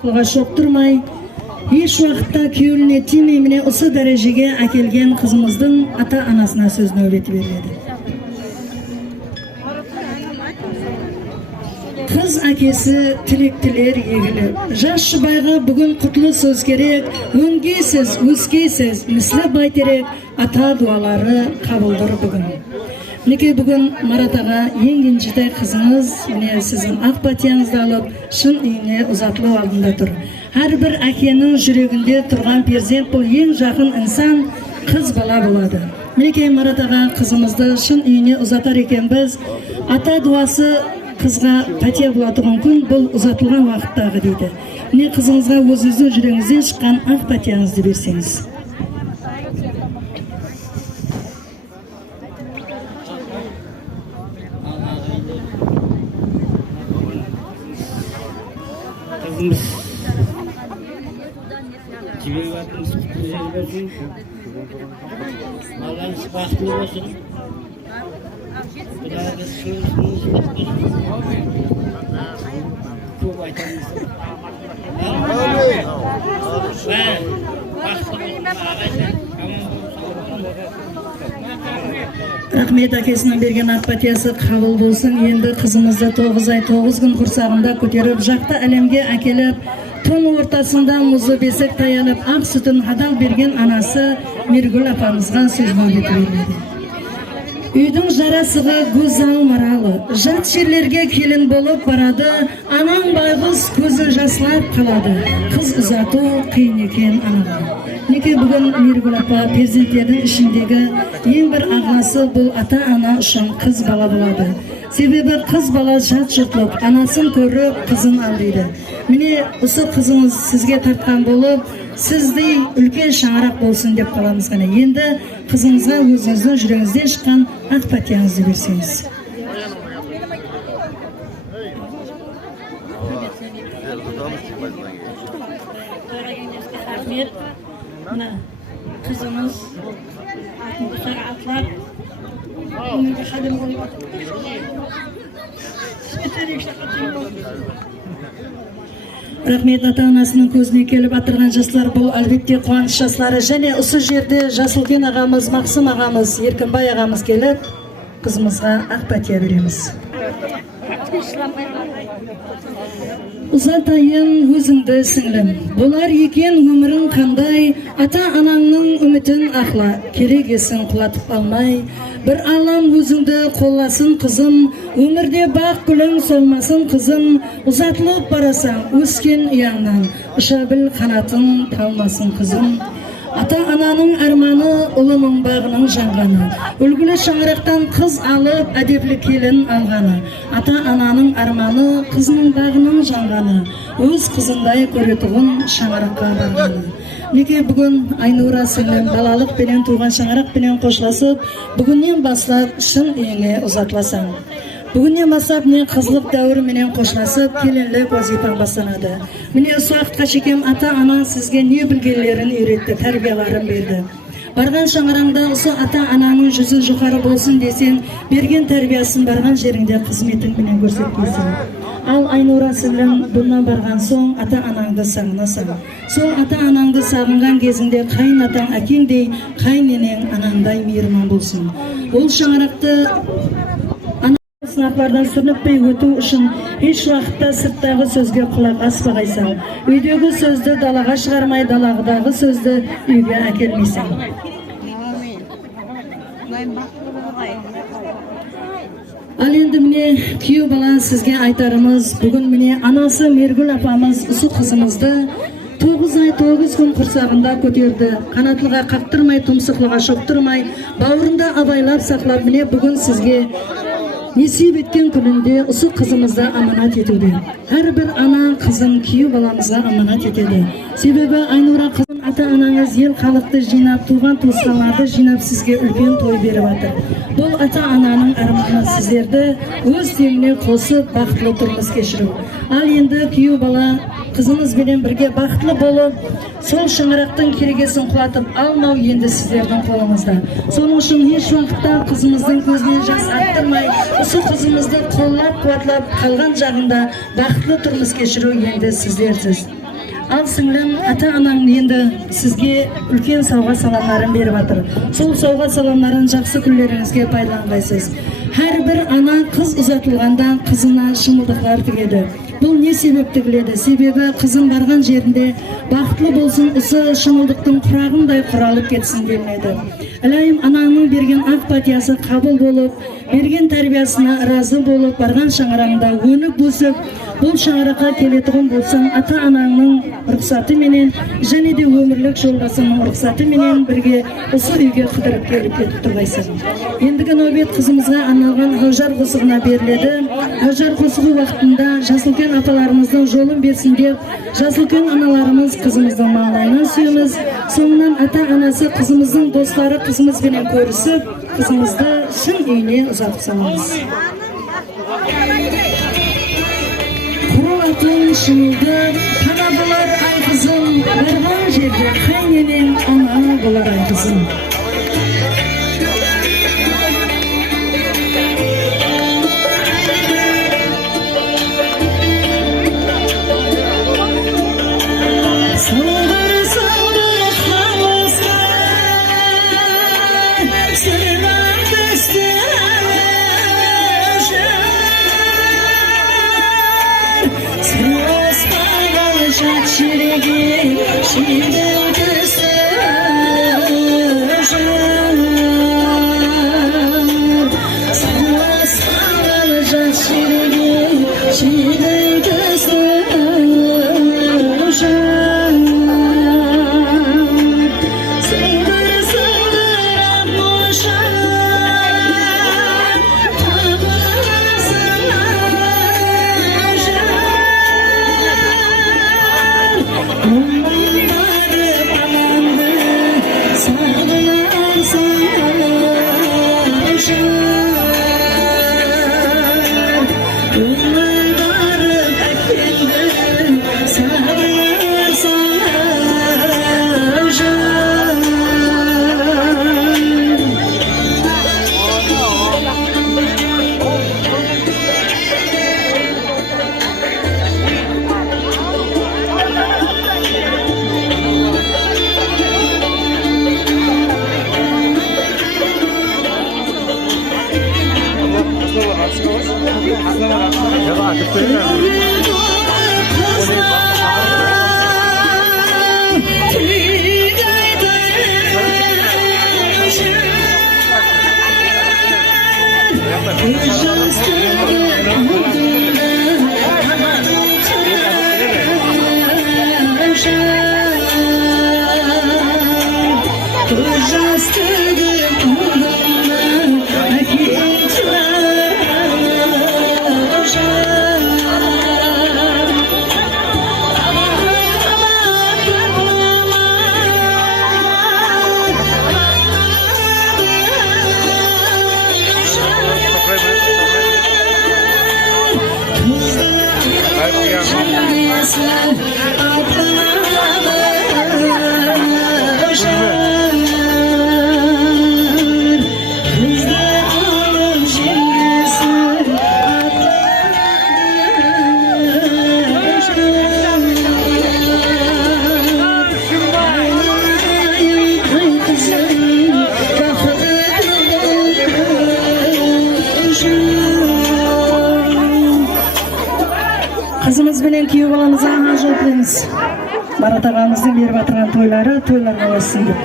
Şoktırmay, hiç vakitte köyülüne timimine ısı derecege akelgen kızımızın ata-anasına söz nöbeti verildi. Kız akesi tilektiler yegili. Жаш шыбайға бүгін құтлы сөз керек, өңгейсіз, өскейсіз, міслі байтерек ата дуалары қабылдыр бүгін. Неке бүгін Маратаға ең енжітай қызыңыз, міне сіздің ақ патияңызды алып, шын үйіне ұзатылу алдында тұр. Әрбір әкенің жүрегінде тұрған перзент бұл ең жақын инсан қыз бала болады. Неке Маратаға қызымызды шын үйіне ұзатар екенбіз, ата дуасы қызға пәтия болатығын күн бұл ұзатылған уақыттағы дейді. Міне қызыңызға өзіңіздің жүрегіңізден шыққан ақ пәтияңызды берсеңіз. Қызымыз жібек атымыз құтты жер болсын, балаңыз бақытлы болсын. Құдағыз шөзіңіз болсын. Көп айтамыз. Рахмет, әкесінің берген ақ пәтиясы қабыл болсын. Енді қызымызды 9 ай 9 күн құрсағында көтеріп, жақта әлемге әкеліп, түн ортасында мұзы бесік таянып, ақ сүтін адал берген анасы Миргүл апамызға сөз нөбеті беріледі. Үйдің жарасығы гүзал маралы, жат жерлерге келін болып барады, анаң байғыз көзі жаслап қалады, қыз ұзату қиын екен анаға. Неке бүгін Миргүл апа перзенттердің ішіндегі ең бір ағасы бұл ата-ана үшін қыз бала болады. Себебі қыз бала жат жұртылып, анасын көріп, қызын алдайды. Міне осы қызыңыз сізге тартқан болып, сіздей үлкен шаңырақ болсын деп қаламыз ғана. Енді қызыңызға өзіңіздің жүрегіңізден шыққан ақ пәтияңызды берсеңіз. Қызымыз артындағы атлар өмірге қадам болып отыр. Рахмет, ата-анасының көзіне келіп атырған жастар бұл әлбетте қуаныш жастары. Және осы жерде Жасылкен ағамыз, Мақсым ағамыз, Еркінбай ағамыз келіп, қызымызға ақ пәтия береміз. Ұзатайын өзіңді сіңлім, болар екен өмірің қандай, ата-анаңның үмітін ақла, керегесін құлатып алмай, бір алам өзіңді қоласын қызым, өмірде бақ гүлің солмасын қызым, ұзатылып барасаң өскен ұяңнан, ұша біл қанатың талмасын қызым. Ата-ананың арманы ұлының бағының жанғаны, үлгілі шаңырақтан қыз алып әдеплі келін алғаны. Ата-ананың арманы қызының бағының жанғаны, өз қызындай көретұғын шаңыраққа барғаны. Неке бүгін Айнура сіңлім балалық пенен туған шаңырақ пенен қошласып, бүгіннен бастап шын үйіңе ұзатыласаң. Бүгіннен бастап мен қызлық дәуірі менен қошласып, келінлік вазифаң бастанады. Міне осы уақытқа шекем ата-ана сізге не білгенлерін үйретті, тәрбияларын берді. Барған шаңыраңда осы ата-ананың жүзі жұқары болсын десең, берген тәрбиясын барған жеріңде қызметің менен көрсеткейсің. Ал Айнура сіңлім бұнан барған соң ата-анаңды сағынасың. Сол ата-анаңды сағынған кезіңде қайын атаң әкеңдей, қайын енең анаңдай мейірман болсын. Ол шаңырақты сынақтардан сүрініппей өту үшін еш уақытта сырттағы сөзге құлақ аспағайсың. Үйдегі сөзді далаға шығармай, далағыдағы сөзді үйге әкелмейсің. Ал енді міне күйеу бала сізге айтарымыз, бүгін міне анасы Миргүл апамыз осы қызымызды 9 ай 9 күн құрсағында көтерді. Қанатылға қақтырмай, тұмсықлыға шоқтырмай, бауырында абайлап сақлап, міне бүгін сізге несіп еткен күнінде осы қызымызды аманат етуде. Әрбір ана қызын күйеу баламызға аманат етеді. Себебі Айнура қызын ата-анаңыз ел халықты жинап, туған туысқандарды жинап сізге үлкен той беріп жатыр. Бұл ата-ананың арманы сіздерді өз теңіне қосып бақытлы тұрмыс кешіру. Ал енді күйеу бала қызыңызбен бірге бақытлы болып, сол шаңырақтың керегесін құлатып алмау енді сіздердің қолыңызда. Соның үшін еш уақытта қызымыздың көзінен жас аттырмай, осы қызымызды қоллап қуатлап қалған жағында бақытлы тұрмыс кешіру енді сіздерсіз. Ал сіңлім ата-анаң енді сізге үлкен сауға саламларын беріп жатыр. Сол сауға саламларын жақсы күндеріңізге пайдаланбайсыз. Әрбір ана қыз ұзатылғанда қызына шымылдықтар тігеді. Бұл не себепті біледі? Себебі қызын барған жерінде бақытлы болсын, осы шымылдықтың құрағындай құралып кетсін делінеді. Әлайым ананың берген ақ патиясы қабыл болып, берген тәрбиясына разы болып, барған шаңырағында өніп бөсіп, бұл шаңыраққа келетіғын болсаң, ата-анаңның рұқсаты менен, және де өмірлік жолдасының рұқсаты менен бірге осы үйге қыдырып келіп кетіп тұрғайсың. Ендігі нәубет қызымызға арналған Хаужар қосығына беріледі. Хаужар қосығы уақытында Жасылкен апаларымыздың жолын берсін деп, Жасылкен аналарымыз қызымыздың маңдайынан сүйеміз. Соңынан ата-анасы қызымыздың достары қызымызбенен көрісіп, қызымызды шын үйіне ұзатып саламыз. Құрылатын шымылды қана болар ай қызым, барған жерде қайненен ана болар ай қызым. Қызымыз бенен күйеу баламызға аман жол тілейміз. Марат ағамыздың беріп атырған тойлары тойларға болсын деп.